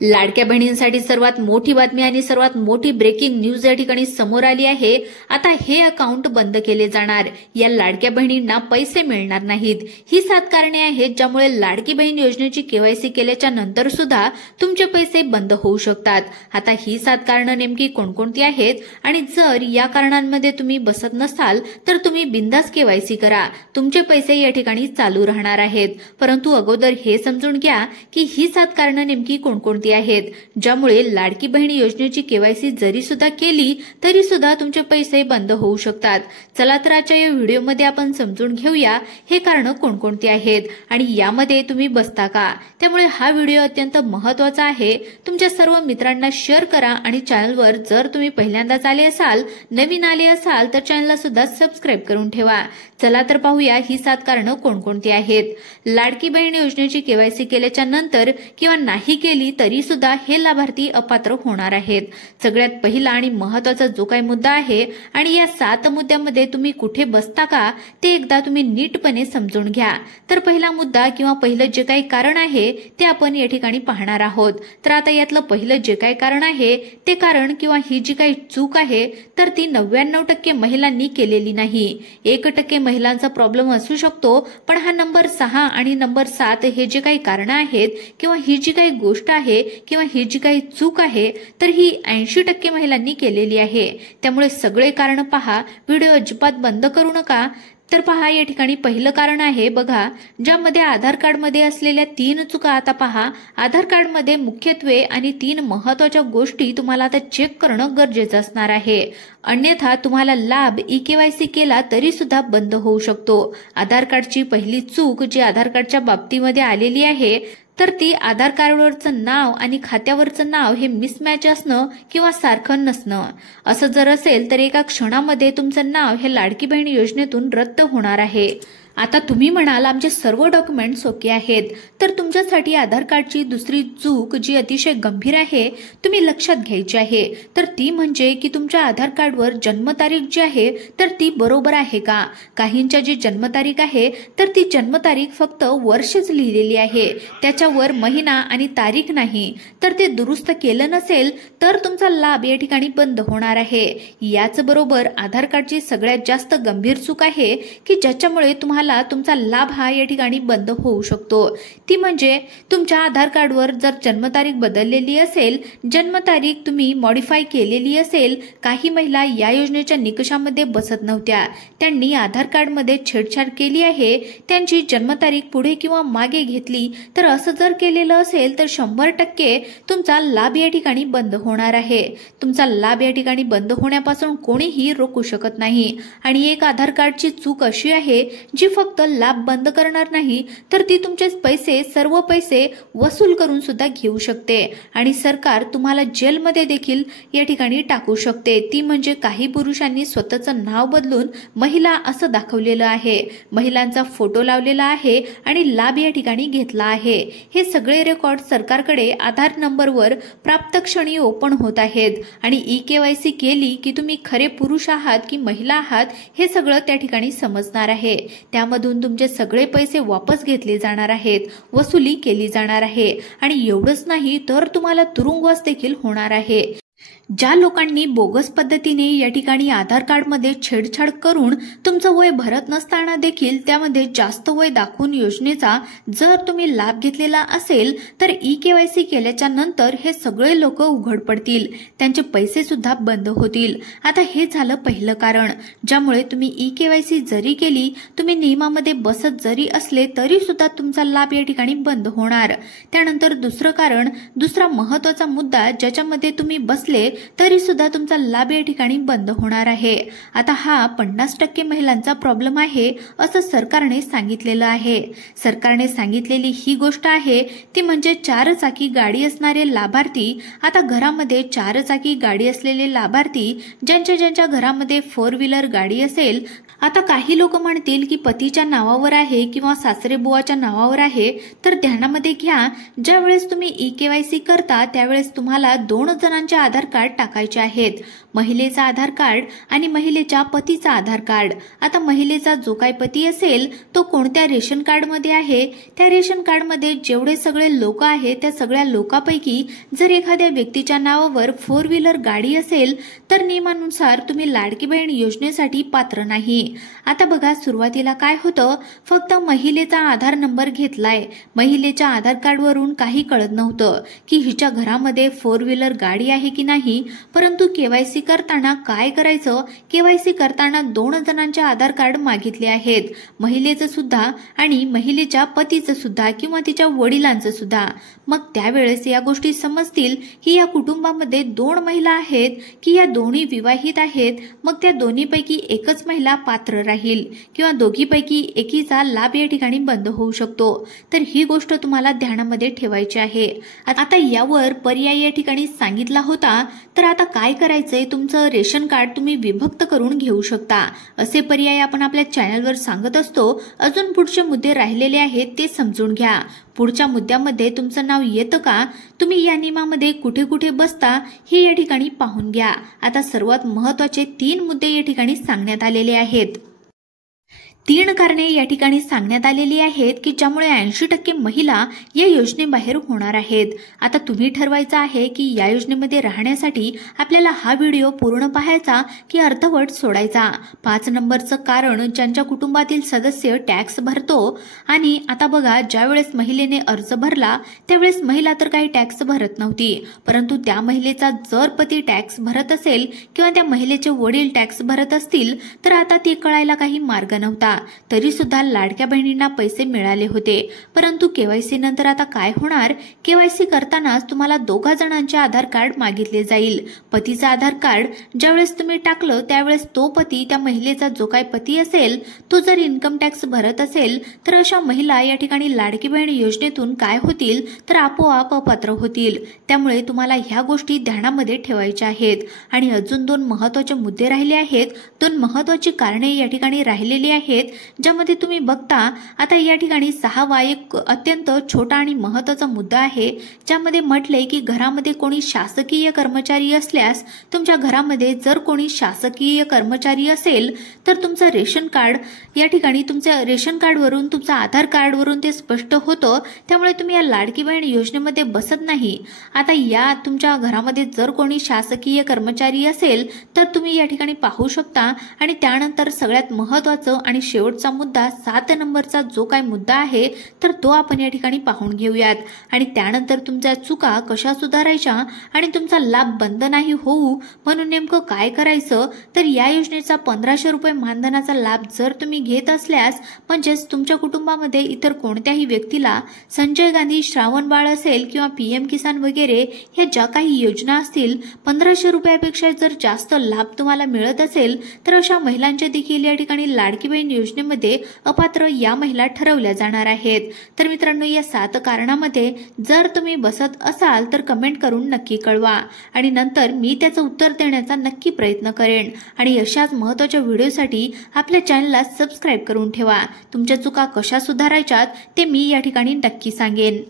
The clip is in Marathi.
लाडक्या बहिणींसाठी सर्वात मोठी बातमी आणि सर्वात मोठी ब्रेकिंग न्यूज या ठिकाणी समोर आली आहे। आता हे अकाउंट बंद केले जाणार, या लाडक्या बहिणींना पैसे मिळणार नाहीत। ही 7 कारणे आहेत ज्यामुळे लाडकी बहीण योजनेची केवायसी केल्याच्या नंतर सुद्धा तुमचे पैसे बंद होऊ शकतात। आता ही 7 कारणे नेमकी कोणकोणती आहेत आणि जर या कारणांमध्ये तुम्ही बसत नसाल तर तुम्ही बिंदास केवायसी करा, तुमचे पैसे या ठिकाणी चालू राहणार आहेत। परंतु अगोदर हे समजून घ्या की ही 7 कारणे नेमकी कोणकोणती आहेत ज्यामुळे लाडकी बहीण योजनेची केवायसी जरी सुद्धा केली तरी सुद्धा तुमचे पैसे बंद होऊ शकतात। चला तर आजच्या या व्हिडिओमध्ये आपण समजून घेऊया हे कारण कोणकोणती आहेत आणि यामध्ये तुम्ही बसता का। त्यामुळे हा व्हिडिओ अत्यंत महत्त्वाचा आहे। तुमच्या सर्व मित्रांना शेअर करा आणि चॅनलवर जर तुम्ही पहिल्यांदाच आले असाल, नवीन आले असाल तर चॅनलला सुद्धा सबस्क्राइब करून ठेवा। चला तर पाहूया ही 7 कारणे कोणकोणती आहेत। लाडकी बहीण योजनेची केवायसी केल्याच्या नंतर किंवा नाही केली तरी सुद्धा हे लाभार्थी अपात्र होणार आहेत। सगळ्यात पहिला आणि महत्त्वाचा जो काही मुद्दा आहे आणि या 7 मुद्द्यामध्ये तुम्ही कुठे बसता का ते एकदा तुम्ही नीटपणे समजून घ्या। तर पहिला मुद्दा किंवा पहिलं जे काही कारण आहे ते आपण या ठिकाणी पाहणार आहोत। तर आता यातलं पहिलं जे काही कारण आहे ते कारण किंवा ही जी काही चूक आहे तर ती 99% महिलांनी केलेली नाही। 1% महिलांचा प्रॉब्लेम असू शकतो, पण हा नंबर 6 आणि नंबर 7 हे जे काही कारण आहेत किंवा ही जी काही गोष्ट आहे किंवा ही जी काही चूक आहे तर ही 80% महिलांनी केलेली आहे। त्यामुळे सगळे कारण पहा, व्हिडिओ अजिबात बंद करू नका। तर पहा, या ठिकाणी पहिलं कारण आहे बघा, ज्यामध्ये आधार कार्डमध्ये असलेल्या 3 चुका। आता पहा, आधार कार्डमध्ये मुख्यत्वे आणि 3 महत्त्वाच्या गोष्टी तुम्हाला आता चेक करणं गरजेचं असणार आहे, अन्यथा तुम्हाला लाभ ई-केवायसी केला तरी सुद्धा बंद होऊ शकतो। आधार कार्डची पहिली चूक जी आधार कार्डच्या बाबतीमध्ये आलेली आहे तर ती आधार कार्डवरचं नाव आणि खात्यावरचं नाव हे मिसमॅच असणं किंवा सारखं नसणं। असं जर असेल तर एका क्षणामध्ये तुमचं नाव हे लाडकी बहीण योजनेतून रद्द होणार आहे। आता तुम्ही म्हणाल आमचे सर्व डॉक्युमेंट्स ओके आहेत, तर तुमच्यासाठी आधार कार्डची दुसरी चूक जी अतिशय गंभीर आहे तुम्ही लक्षात घ्यायची आहे, तर ती म्हणजे की तुमच्या आधार कार्डवर जन्मतारीख जी आहे तर ती बरोबर आहे का। काहींच्या जी जन्मतारीख आहे तर ती जन्मतारीख फक्त वर्षच लिहिलेली आहे, त्याच्यावर महिना आणि तारीख नाही। तर ते दुरुस्त केलं नसेल तर तुमचा लाभ या ठिकाणी बंद होणार आहे। याच बरोबर आधार कार्डची सगळ्यात जास्त गंभीर चूक आहे की ज्याच्यामुळे तुम्हाला तुमचा लाभ हा या ठिकाणी बंद होऊ शकतो, ती म्हणजे तुमच्या आधार कार्डवर जर जन्मतारीख बदललेली असेल, जन्मतारीख तुम्ही मॉडिफाय केलेली असेल। काही महिला या योजनेच्या निकषामध्ये बसत नव्हत्या, त्यांनी आधार कार्डमध्ये छेडछाड केली आहे, त्यांची जन्मतारीख पुढे किंवा मागे घेतली, तर असं जर केलेलं असेल तर 100% तुमचा लाभ या ठिकाणी बंद होणार आहे। तुमचा लाभ या ठिकाणी बंद होण्यापासून कोणीही रोखू शकत नाही। आणि एक आधार कार्डची चूक अशी आहे जी फक्त लाभ बंद करणार नाही तर ती तुमचे पैसे, सर्व पैसे वसूल करून सुद्धा घेऊ शकते आणि सरकार तुम्हाला जेलमध्ये देखील या ठिकाणी टाकू शकते। ती म्हणजे काही पुरुषांनी स्वतःचं नाव बदलून महिला असं दाखवलेलं आहे, महिलांचा फोटो लावलेला आहे आणि लाभ या ठिकाणी घेतला आहे। हे सगळे रेकॉर्ड सरकारकडे आधार नंबरवर प्राप्त क्षणी ओपन होत आहेत आणि ई-केवायसी केली की तुम्ही खरे पुरुष आहात की महिला आहात हे सगळं त्या ठिकाणी समजणार आहे। त्यामधून तुमचे सगळे पैसे वापस घेतले जाणार आहेत, वसुली केली जाणार आहे आणि एवढंच नाही तर तुम्हाला तुरुंगवास देखील होणार आहे। ज्या लोकांनी बोगस पद्धतीने या ठिकाणी आधार कार्डमध्ये छेडछाड करून तुमचं वय भरत नसताना देखील त्यामध्ये जास्त वय दाखवून योजनेचा जर तुम्ही लाभ घेतलेला असेल तर ई-केवायसी केल्याच्या नंतर हे सगळे लोक उघड पडतील, त्यांचे पैसे सुद्धा बंद होतील। आता हे झालं पहिलं कारण ज्यामुळे तुम्ही ई-केवायसी जरी केली, तुम्ही नियमामध्ये बसत जरी असले तरी सुद्धा तुमचा लाभ या ठिकाणी बंद होणार। त्यानंतर दुसरं कारण, दुसरा महत्त्वाचा मुद्दा ज्याच्यामध्ये तुम्ही बसले तरी सुद्धा तुमचा लाभ या ठिकाणी बंद होणार आहे। आता हा 50% महिलांचा प्रॉब्लेम आहे असं सरकारने सांगितलेलं आहे। सरकारने सांगितलेली ही गोष्ट आहे ती म्हणजे 4 चाकी गाडी असणारे लाभार्थी। आता घरामध्ये 4 चाकी गाडी असलेले लाभार्थी ज्यांच्या घरामध्ये 4 व्हीलर गाडी असेल, आता काही लोक म्हणतील की पतीच्या नावावर आहे किंवा सासरे बुवाच्या नावावर आहे, तर ध्यानामध्ये घ्या ज्यावेळेस तुम्ही ई-केवायसी करता त्यावेळेस तुम्हाला 2 जणांचे आधार कार्ड कार्ड टाकायचे आहेत. महिलेचा आधार कार्ड आणि महिलेच्या पतीचा आधार कार्ड. आता महिलेचा जो काही पती असेल तो कोणत्या रेशन कार्डमध्ये आहे, त्या रेशन कार्डमध्ये जेवढे सगळे लोक आहेत त्या सगळ्या लोकांपैकी जर एखाद्या व्यक्तीच्या नावावर 4 व्हीलर गाडी असेल तर नियमानुसार तुम्ही लाडकी बहीण योजनेसाठी पात्र नाही. आता बघा, सुरुवातीला काय होतं, फक्त महिलेचा आधार नंबर घेतलाय. महिलेच्या आधार कार्डवरून काही कळत नव्हतं की हिच्या घरामध्ये 4 व्हीलर गाडी आहे की नाही. परंतु केवायसी करताना काय करायचं, केवायसी करताना 2 जणांचे आधार कार्ड मागितले आहेत, महिलेचं सुद्धा आणि महिलेच्या पतीचं सुद्धा किंवा तिच्या वडिलांचं सुद्धा. मग त्यावेळेस या गोष्टी समजतील की या कुटुंबामध्ये 2 महिला आहेत की या दोन्ही विवाहित आहेत. मग त्या दोन्हीपैकी एकच महिला पात्र राहील किंवा दोघीपैकी एकीचा लाभ या ठिकाणी बंद होऊ शकतो. तर ही गोष्ट तुम्हाला ध्यानामध्ये ठेवायची आहे. आता यावर पर्याय या ठिकाणी सांगितला होता. तर आता काय करायचंय, तुमचं रेशन कार्ड तुम्ही विभक्त करून घेऊ शकता. असे पर्याय आपण आपल्या चॅनलवर सांगत असतो. अजून पुढचे मुद्दे राहिलेले आहेत ते समजून घ्या. पुढच्या मुद्द्यामध्ये तुमचं नाव येतं का, तुम्ही या नियमामध्ये कुठे कुठे बसता हे या ठिकाणी पाहून घ्या. आता सर्वात महत्त्वाचे 3 मुद्दे या ठिकाणी सांगण्यात आलेले आहेत. 3 कारणे या ठिकाणी सांगण्यात आलेली आहेत की ज्यामुळे 80% महिला या योजनेबाहेर होणार आहेत. आता तुम्ही ठरवायचं आहे की या योजनेमध्ये राहण्यासाठी आपल्याला हा व्हिडिओ पूर्ण पाहायचा की अर्धवट सोडायचा. 5 नंबरचं कारण, ज्यांच्या कुटुंबातील सदस्य टॅक्स भरतो. आणि आता बघा, ज्यावेळेस महिलेने अर्ज भरला त्यावेळेस महिला तर काही टॅक्स भरत नव्हती, परंतु त्या महिलेचा जर पती टॅक्स भरत असेल किंवा त्या महिलेचे वडील टॅक्स भरत असतील तर आता ते कळायला काही मार्ग नव्हता. तरी सुद्धा लाडक्या बहिणींना पैसे मिळाले होते. परंतु केवायसी नंतर आता काय होणार, केवायसी करतानाच तुम्हाला 2 जणांचे आधार कार्ड मागितले जाईल. पतीचं आधार कार्ड ज्यावेळेस तुम्ही टाकलं त्यावेळेस तो पती, त्या महिलेचा जो काही पती असेल तो जर इन्कम टॅक्स भरत असेल तर अशा महिला या ठिकाणी लाडकी बहीण योजनेतून काय होतील तर आपोआप अपात्र होतील. त्यामुळे तुम्हाला ह्या गोष्टी ध्यानामध्ये ठेवायच्या आहेत. आणि अजून 2 महत्त्वाचे मुद्दे राहिले आहेत, 2 महत्त्वाची कारणे या ठिकाणी राहिलेली आहेत, ज्यामध्ये तुम्ही बघता. आता या ठिकाणी 6वा एक अत्यंत छोटा आणि महत्त्वाचा मुद्दा आहे, ज्यामध्ये म्हटले की घरामध्ये कोणी शासकीय कर्मचारी असल्यास, तुमच्या घरामध्ये जर कोणी शासकीय कर्मचारी असेल तर तुमचं रेशन कार्ड या ठिकाणी तुमच्या रेशन कार्डवरून, तुमच्या आधार कार्डवरून ते स्पष्ट होतं. त्यामुळे तुम्ही या लाडकी बहीण योजनेमध्ये बसत नाही. आता या तुमच्या घरामध्ये जर कोणी शासकीय कर्मचारी असेल तर तुम्ही या ठिकाणी पाहू शकता. आणि त्यानंतर सगळ्यात महत्त्वाचं आणि शेवटचा मुद्दा 7 नंबरचा जो काही मुद्दा आहे तर तो आपण या ठिकाणी पाहून घेऊयात. आणि त्यानंतर तुमच्या चुका कशा सुधारायच्या आणि तुमचा लाभ बंद नाही होऊ म्हणून नेमकं काय करायचं. तर या योजनेचा 1500 रुपये मानधनाचा लाभ जर तुम्ही घेत असल्यास, म्हणजेच तुमच्या कुटुंबामध्ये इतर कोणत्याही व्यक्तीला संजय गांधी श्रावण बाळ असेल किंवा PM किसान वगैरे या ज्या काही योजना असतील, 1500 रुपयापेक्षा जर जास्त लाभ तुम्हाला मिळत असेल तर अशा महिलांच्या देखील या ठिकाणी लाडकी बहीण योजनेमध्ये अपात्र या महिला ठरवल्या जाणार आहेत. तर मित्रांनो, या 7 कारणामध्ये जर तुम्ही बसत असाल तर कमेंट करून नक्की कळवा आणि नंतर मी त्याचं उत्तर देण्याचा नक्की प्रयत्न करेन. आणि अशाच महत्त्वाच्या व्हिडिओसाठी आपल्या चॅनलला सबस्क्राईब करून ठेवा. तुमच्या चुका कशा सुधारायच्यात ते मी या ठिकाणी नक्की सांगेन.